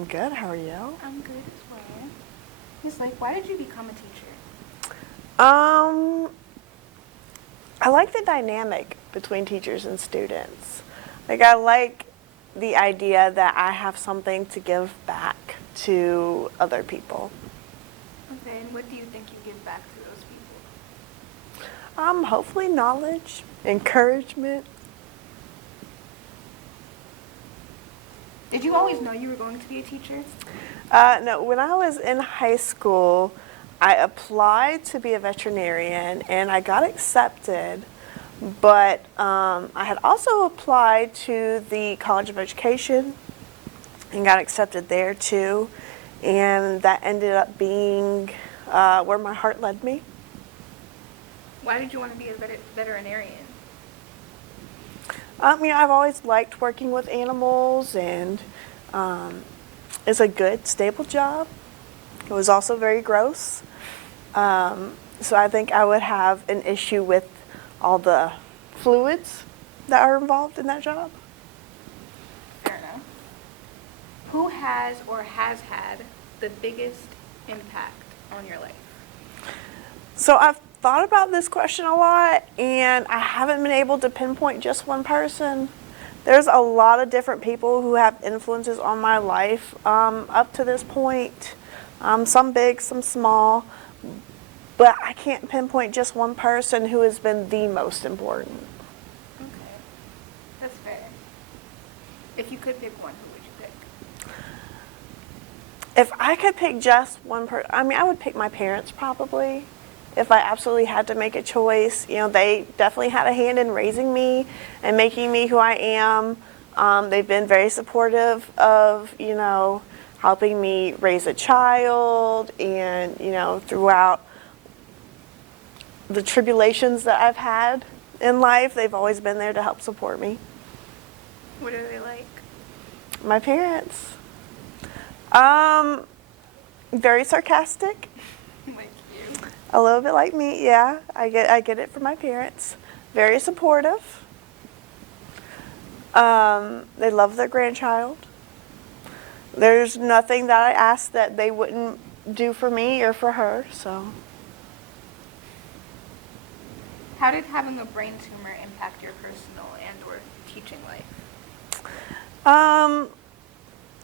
I'm good. How are you? I'm good as well. Miss Lake, why did you become a teacher? I like the dynamic between teachers and students. Like, I like the idea that I have something to give back to other people. Okay, and what do you think you give back to those people? Hopefully knowledge, encouragement. Did you always know you were going to be a teacher? No, when I was in high school, I applied to be a veterinarian and I got accepted, but I had also applied to the College of Education and got accepted there too, and that ended up being where my heart led me. Why did you want to be a veterinarian? I've always liked working with animals, and it's a good, stable job. It was also very gross. So I think I would have an issue with all the fluids that are involved in that job. Fair enough. Who has or has had the biggest impact on your life? So I've thought about this question a lot, and I haven't been able to pinpoint just one person. There's a lot of different people who have influences on my life up to this point. Some big, some small, but I can't pinpoint just one person who has been the most important. Okay, that's fair. If you could pick one, who would you pick? If I could pick just one person, I would pick my parents probably. If I absolutely had to make a choice, they definitely had a hand in raising me and making me who I am. They've been very supportive of, helping me raise a child and, throughout the tribulations that I've had in life, they've always been there to help support me. What are they like? My parents. Very sarcastic. Like you. A little bit like me, yeah. I get it from my parents. Very supportive. They love their grandchild. There's nothing that I ask that they wouldn't do for me or for her, so. How did having a brain tumor impact your personal and or teaching life?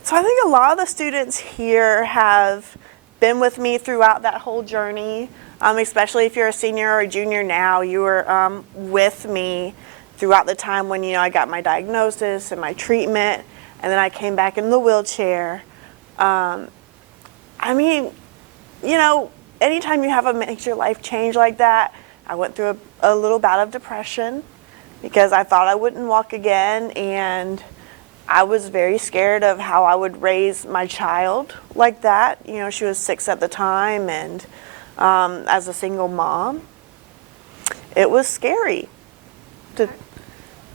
So I think a lot of the students here have been with me throughout that whole journey. Especially if you're a senior or a junior now, you were with me throughout the time when, I got my diagnosis and my treatment, and then I came back in the wheelchair. Anytime you have a major life change like that, I went through a little bout of depression because I thought I wouldn't walk again, and I was very scared of how I would raise my child like that. She was 6 at the time, and as a single mom, it was scary. Go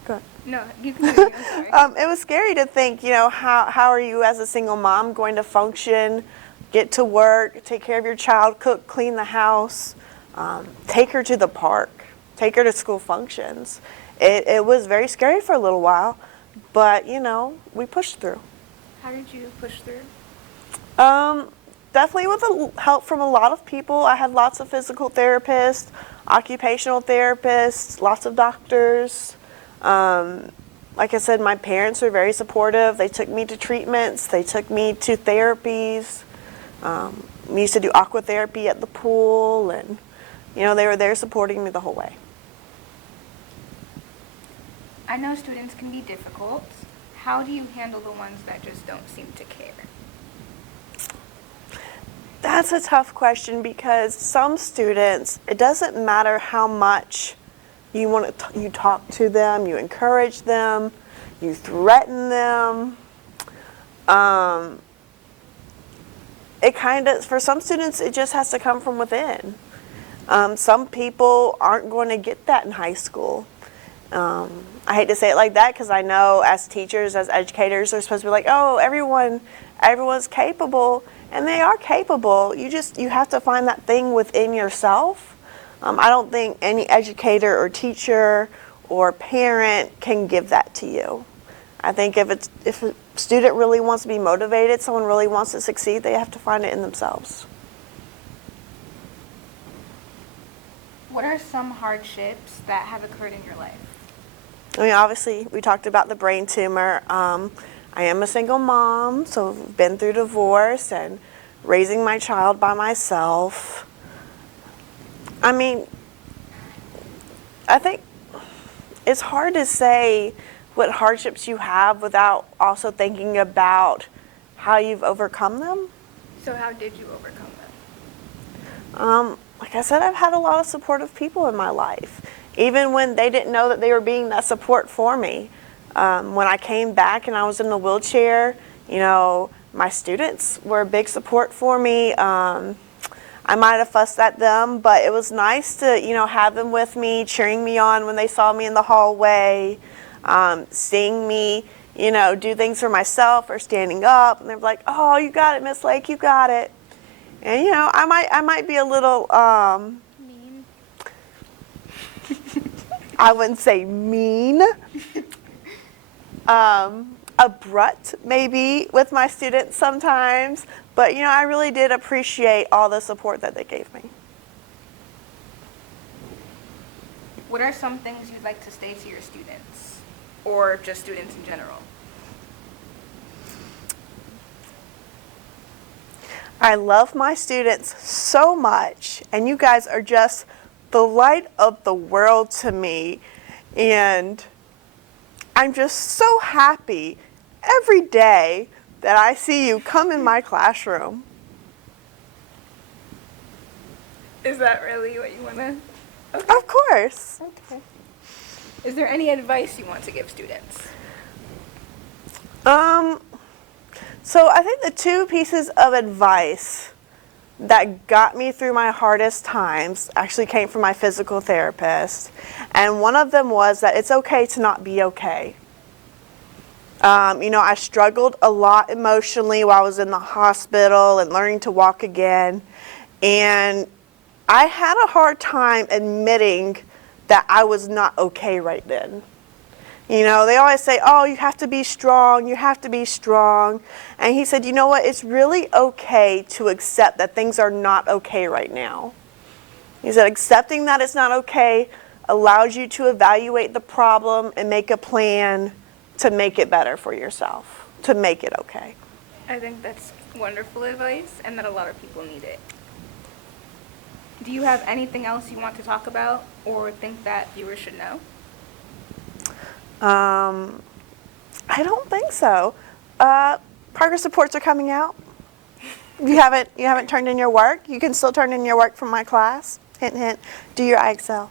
ahead. No, you can do it. I'm sorry. It was scary to think, how are you as a single mom going to function, get to work, take care of your child, cook, clean the house, take her to the park, take her to school functions. It was very scary for a little while, but, we pushed through. How did you push through? Definitely with the help from a lot of people. I had lots of physical therapists, occupational therapists, lots of doctors. Like I said, my parents were very supportive. They took me to treatments. They took me to therapies. We used to do aqua therapy at the pool, and, they were there supporting me the whole way. I know students can be difficult. How do you handle the ones that just don't seem to care? That's a tough question because some students, it doesn't matter how much you talk to them, you encourage them, you threaten them. For some students, it just has to come from within. Some people aren't going to get that in high school. I hate to say it like that because I know as teachers, as educators, they're supposed to be like, oh, everyone's capable. And they are capable. You have to find that thing within yourself. I don't think any educator or teacher or parent can give that to you. I think if a student really wants to be motivated, someone really wants to succeed, they have to find it in themselves. What are some hardships that have occurred in your life? I mean, obviously, we talked about the brain tumor. I am a single mom, so I've been through divorce and raising my child by myself. I mean, I think it's hard to say what hardships you have without also thinking about how you've overcome them. So how did you overcome them? Like I said, I've had a lot of supportive people in my life, even when they didn't know that they were being that support for me. When I came back and I was in the wheelchair, you know, my students were a big support for me. I might have fussed at them, but it was nice to, you know, have them with me, cheering me on when they saw me in the hallway, seeing me, you know, do things for myself or standing up, and they're like, "Oh, you got it, Miss Lake, you got it." And you know, I might be a little Mean. I wouldn't say mean, abrupt maybe with my students sometimes, but you know, I really did appreciate all the support that they gave me. What are some things you'd like to say to your students, or just students in general? I love my students so much, and you guys are just the light of the world to me, and I'm just so happy every day that I see you come in my classroom. Is that really what you want to? Okay. Of course. Okay. Is there any advice you want to give students? So I think the two pieces of advice that got me through my hardest times actually came from my physical therapist. And one of them was that it's okay to not be okay. You know, I struggled a lot emotionally while I was in the hospital and learning to walk again. And I had a hard time admitting that I was not okay right then. You know, they always say, "Oh, you have to be strong, you have to be strong." And he said, "You know what, it's really okay to accept that things are not okay right now." He said, accepting that it's not okay allows you to evaluate the problem and make a plan to make it better for yourself, to make it okay. I think that's wonderful advice, and that a lot of people need it. Do you have anything else you want to talk about or think that viewers should know? I don't think so. Progress reports are coming out. You haven't turned in your work. You can still turn in your work from my class. Hint, hint. Do your IXL.